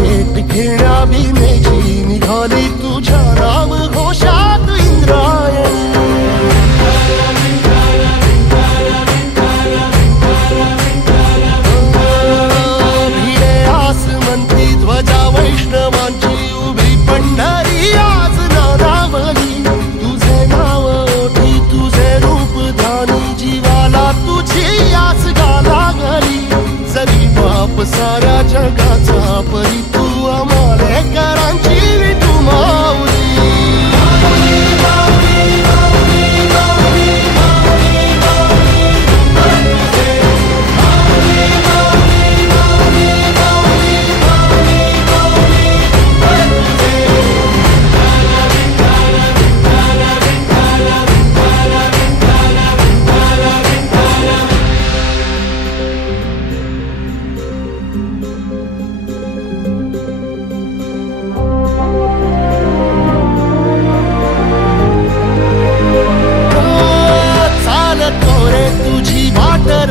भेट घेण्या भीमेची निघाली तुझ्या नाम घोषात इंद्रायणी। भिडे आसमंती ध्वजा वैष्णवांची उभी पंढरी आज नादावली। तुझे नाव ओठी तुझे रूप ध्यानी जीवाला तुझी आस गा लागली। जरी बाप साऱ्या जगाचा परी तू आमालेकरांची विठू माऊली।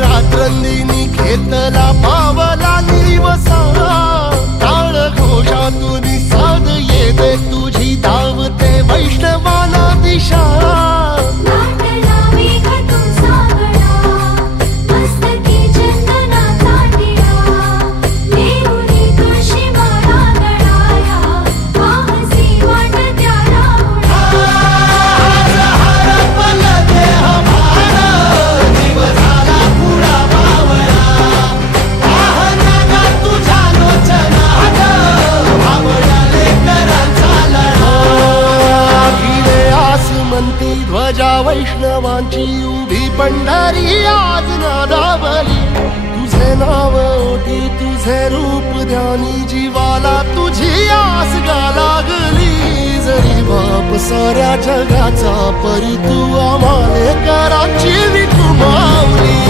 रात्रंदिनी खेतला पावला निवसा। टाळ घोषातून साध येते तुझी धावते वैष्णवाला दिशा। ध्वजा वैष्णवांची उभी पंढरी आज नादावली। तुझे नाव ओठी तुझे रूप ध्यानी जीवाला तुझी आस गा लागली। जरी बाप साऱ्या जगाचा परी तू आमालेकरांची विठू माऊली।